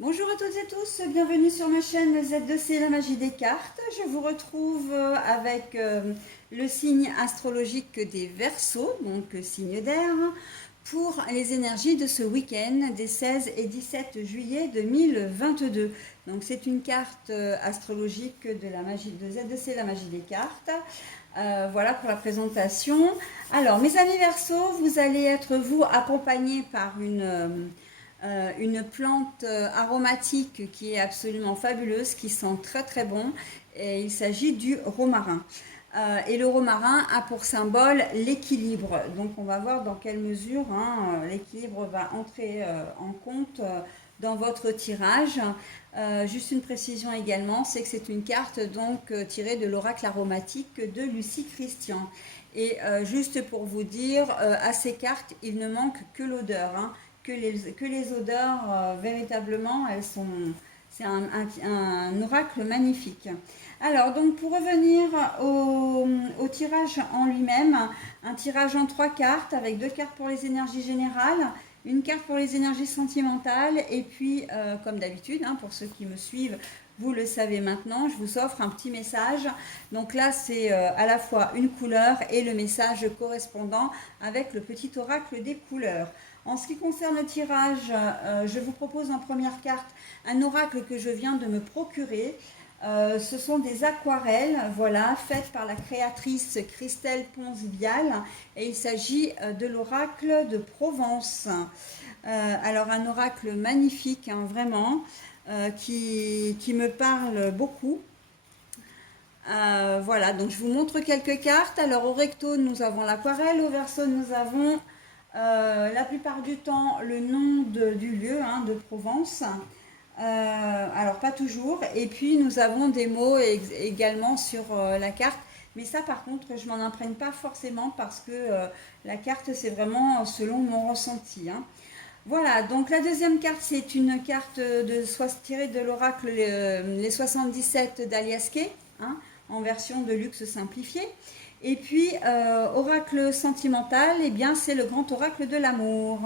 Bonjour à toutes et tous, bienvenue sur ma chaîne Z2C, la magie des cartes. Je vous retrouve avec le signe astrologique des Verseaux, donc signe d'air, pour les énergies de ce week-end des 16 et 17 juillet 2022. Donc c'est une carte astrologique de la magie de Z2C, la magie des cartes. Voilà pour la présentation. Alors mes amis Verseaux, vous allez être vous accompagnés par une plante aromatique qui est absolument fabuleuse, qui sent très très bon. Et il s'agit du romarin. Et le romarin a pour symbole l'équilibre. Donc on va voir dans quelle mesure l'équilibre va entrer en compte dans votre tirage. Juste une précision également, c'est que c'est une carte donc tirée de l'oracle aromatique de Lucie Christian. Et juste pour vous dire, à ces cartes, il ne manque que l'odeur. Que les odeurs, véritablement, c'est un oracle magnifique. Alors, donc, pour revenir au tirage en lui-même, un tirage en 3 cartes, avec 2 cartes pour les énergies générales, une carte pour les énergies sentimentales, et puis, comme d'habitude, pour ceux qui me suivent, vous le savez maintenant, je vous offre un petit message. Donc là, c'est à la fois une couleur et le message correspondant avec le petit oracle des couleurs. En ce qui concerne le tirage, je vous propose en première carte un oracle que je viens de me procurer. Ce sont des aquarelles, voilà, faites par la créatrice Christelle Ponzivial, et il s'agit de l'oracle de Provence. Alors un oracle magnifique, vraiment, qui me parle beaucoup. Voilà, donc je vous montre quelques cartes. Alors au recto, nous avons l'aquarelle, au verso, nous avons la plupart du temps le nom du lieu, de Provence. Alors pas toujours. Et puis nous avons des mots également sur la carte. Mais ça par contre, je m'en imprègne pas forcément parce que la carte c'est vraiment selon mon ressenti. Voilà, donc la deuxième carte c'est une carte tirée de l'oracle les 77 d'Aliasquet, en version de luxe simplifié. Et puis, oracle sentimental, eh bien, c'est le grand oracle de l'amour.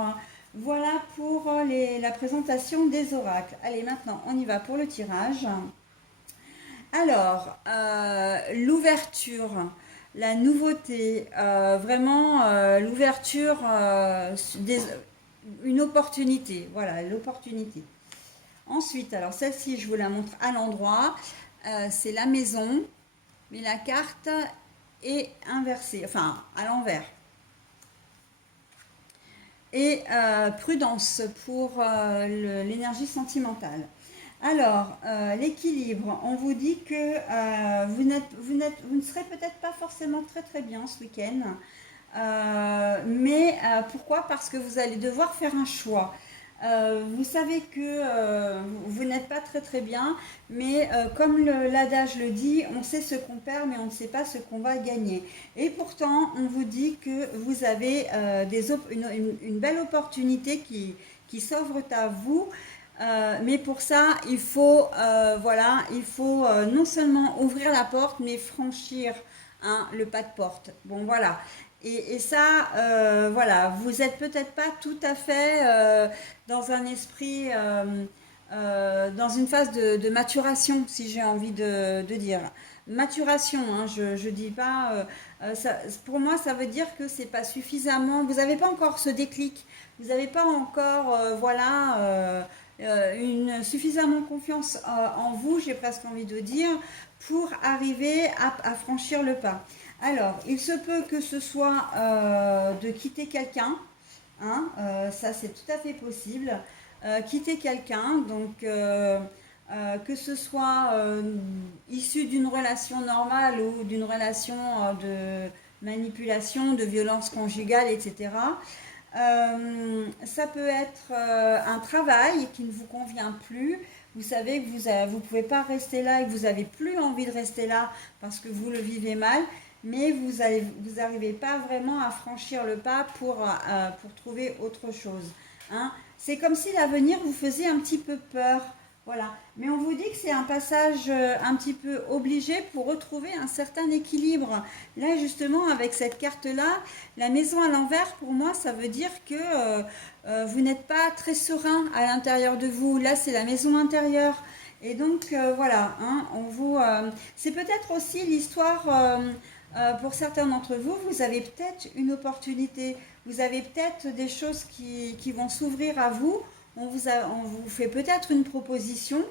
Voilà pour la présentation des oracles. Allez, maintenant, on y va pour le tirage. Alors, l'ouverture, la nouveauté, vraiment l'ouverture, une opportunité. Voilà, l'opportunité. Ensuite, alors celle-ci, je vous la montre à l'endroit. C'est la maison, mais la carte est inversée, enfin à l'envers. Et prudence pour l'énergie sentimentale. Alors, l'équilibre, on vous dit que vous ne serez peut-être pas forcément très très bien ce week-end. Mais pourquoi? Parce que vous allez devoir faire un choix. Vous savez que vous n'êtes pas très très bien, mais comme l'adage le dit, on sait ce qu'on perd, mais on ne sait pas ce qu'on va gagner. Et pourtant, on vous dit que vous avez une belle opportunité qui s'offre à vous. Mais pour ça, il faut, non seulement ouvrir la porte, mais franchir le pas de porte. Bon, voilà. Et ça, voilà, vous n'êtes peut-être pas tout à fait dans un esprit, dans une phase de maturation, si j'ai envie de dire. Maturation, je ne dis pas. Pour moi, ça veut dire que c'est pas suffisamment. Vous n'avez pas encore ce déclic. Vous n'avez pas encore, suffisamment confiance en vous, j'ai presque envie de dire, pour arriver à franchir le pas. Alors, il se peut que ce soit de quitter quelqu'un, ça c'est tout à fait possible. Quitter quelqu'un, donc que ce soit issu d'une relation normale ou d'une relation de manipulation, de violence conjugale, etc. Ça peut être un travail qui ne vous convient plus. Vous savez que vous pouvez pas rester là et que vous n'avez plus envie de rester là parce que vous le vivez mal, mais vous n'arrivez pas vraiment à franchir le pas pour trouver autre chose. C'est comme si l'avenir vous faisait un petit peu peur. Voilà. Mais on vous dit que c'est un passage un petit peu obligé pour retrouver un certain équilibre. Là, justement, avec cette carte-là, la maison à l'envers, pour moi, ça veut dire que vous n'êtes pas très serein à l'intérieur de vous. Là, c'est la maison intérieure. Et donc, voilà, hein, c'est peut-être aussi l'histoire, pour certains d'entre vous, vous avez peut-être une opportunité. Vous avez peut-être des choses qui vont s'ouvrir à vous. On vous fait peut-être une proposition,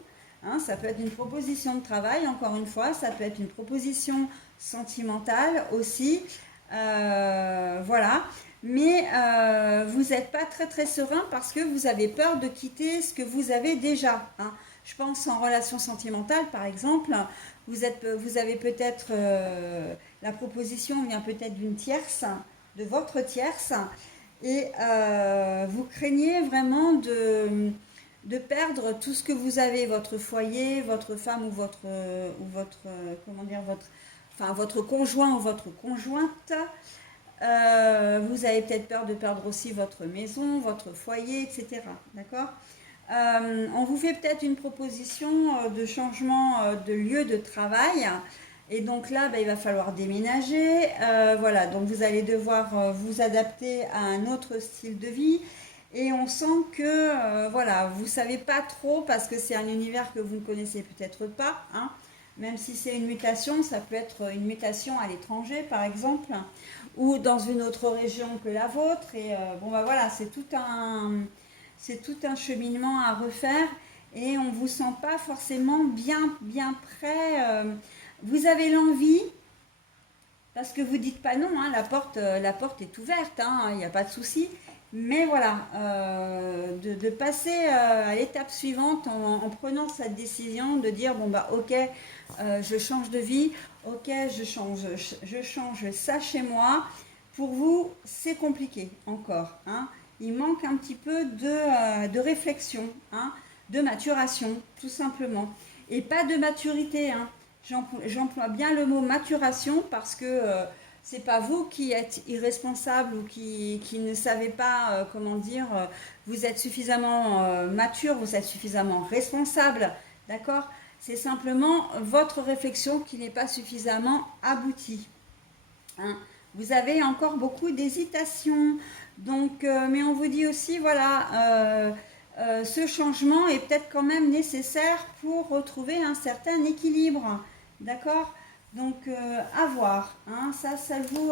hein, ça peut être une proposition de travail, encore une fois, ça peut être une proposition sentimentale aussi, voilà. Mais vous n'êtes pas très très serein parce que vous avez peur de quitter ce que vous avez déjà, hein. Je pense en relation sentimentale, par exemple, vous avez peut-être la proposition vient peut-être d'une tierce, de votre tierce, et vous craignez vraiment de perdre tout ce que vous avez, votre foyer, votre femme ou votre comment dire, enfin, votre conjoint ou votre conjointe. Vous avez peut-être peur de perdre aussi votre maison, votre foyer, etc. D'accord. On vous fait peut-être une proposition de changement de lieu de travail. Et donc là, il va falloir déménager. Voilà, donc vous allez devoir vous adapter à un autre style de vie. Et on sent que, voilà, vous ne savez pas trop parce que c'est un univers que vous ne connaissez peut-être pas, hein. Même si c'est une mutation, ça peut être une mutation à l'étranger, par exemple, ou dans une autre région que la vôtre. Et bon, voilà, c'est tout un cheminement à refaire et on ne vous sent pas forcément bien prêt. Vous avez l'envie, parce que vous dites pas non, hein, la porte est ouverte, hein, il n'y a pas de souci. Mais voilà, de passer à l'étape suivante en prenant cette décision de dire, bon bah ok, je change de vie, ok, je change ça chez moi. Pour vous, c'est compliqué encore, hein. Il manque un petit peu de réflexion, hein, de maturation, tout simplement. Et pas de maturité, hein. J'emploie bien le mot maturation parce que c'est pas vous qui êtes irresponsable ou qui ne savez pas, comment dire, vous êtes suffisamment mature, vous êtes suffisamment responsable, d'accord. C'est simplement votre réflexion qui n'est pas suffisamment aboutie, hein. Vous avez encore beaucoup d'hésitation. Donc, mais on vous dit aussi, voilà, ce changement est peut-être quand même nécessaire pour retrouver un certain équilibre. D'accord. Donc, à voir, hein. Ça vous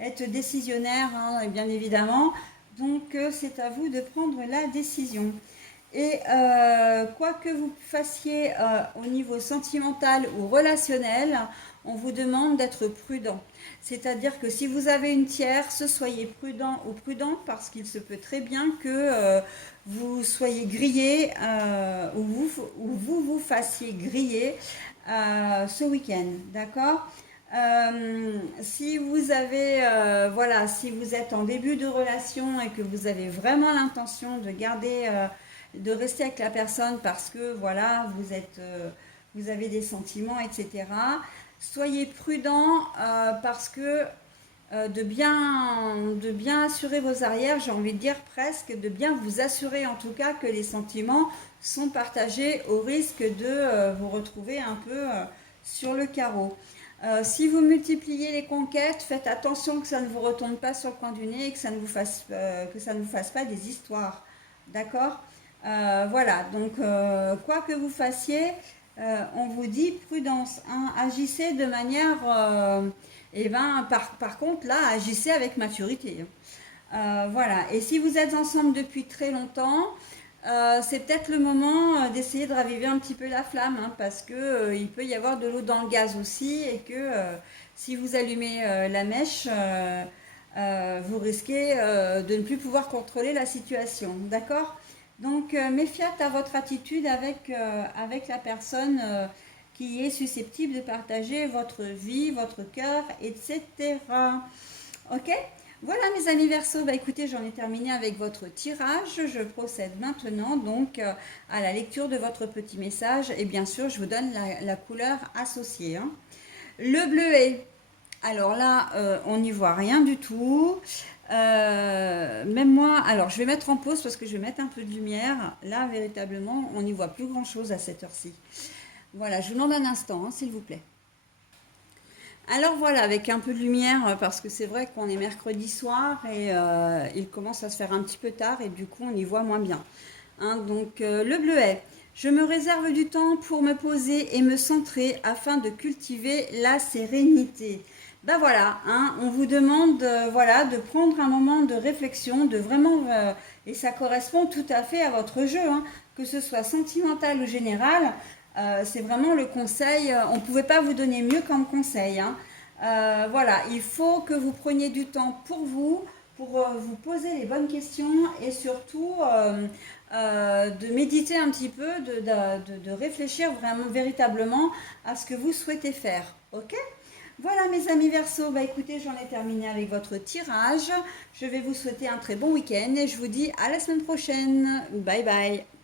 êtes décisionnaire, hein, bien évidemment. Donc, c'est à vous de prendre la décision. Et quoi que vous fassiez au niveau sentimental ou relationnel, on vous demande d'être prudent. C'est-à-dire que si vous avez une tierce, soyez prudent ou prudente parce qu'il se peut très bien que vous soyez grillé ou vous fassiez griller ce week-end. D'accord. Si vous avez, voilà, si vous êtes en début de relation et que vous avez vraiment l'intention de garder de rester avec la personne parce que voilà, vous avez des sentiments, etc. Soyez prudent parce que de bien assurer vos arrières, j'ai envie de dire presque, de bien vous assurer en tout cas que les sentiments sont partagés au risque de vous retrouver un peu sur le carreau. Si vous multipliez les conquêtes, faites attention que ça ne vous retombe pas sur le coin du nez et que ça ne vous fasse pas des histoires. D'accord. Voilà, donc quoi que vous fassiez, on vous dit prudence, hein. Agissez de manière, par contre là, agissez avec maturité, hein. Voilà, et si vous êtes ensemble depuis très longtemps, c'est peut-être le moment d'essayer de raviver un petit peu la flamme, hein, parce que il peut y avoir de l'eau dans le gaz aussi, et que si vous allumez la mèche, vous risquez de ne plus pouvoir contrôler la situation, d'accord. Donc, méfiate à votre attitude avec la personne qui est susceptible de partager votre vie, votre cœur, etc. Ok. Voilà mes amis Verseau, écoutez, j'en ai terminé avec votre tirage. Je procède maintenant donc à la lecture de votre petit message et bien sûr je vous donne la couleur associée, hein. Le bleuet, alors là on n'y voit rien du tout. Même moi, alors je vais mettre en pause parce que je vais mettre un peu de lumière. Là, véritablement, on n'y voit plus grand-chose à cette heure-ci. Voilà, je vous demande un instant, hein, s'il vous plaît. Alors voilà, avec un peu de lumière, parce que c'est vrai qu'on est mercredi soir et il commence à se faire un petit peu tard et du coup on y voit moins bien. Hein, donc le bleuet, je me réserve du temps pour me poser et me centrer afin de cultiver la sérénité. Ben voilà, hein, on vous demande voilà, de prendre un moment de réflexion, de vraiment, et ça correspond tout à fait à votre jeu, hein, que ce soit sentimental ou général, c'est vraiment le conseil, on ne pouvait pas vous donner mieux comme conseil. Hein. Voilà, il faut que vous preniez du temps pour vous poser les bonnes questions et surtout de méditer un petit peu, de réfléchir vraiment véritablement à ce que vous souhaitez faire. Ok? Voilà mes amis Verseau, bah écoutez, j'en ai terminé avec votre tirage. Je vais vous souhaiter un très bon week-end et je vous dis à la semaine prochaine. Bye bye.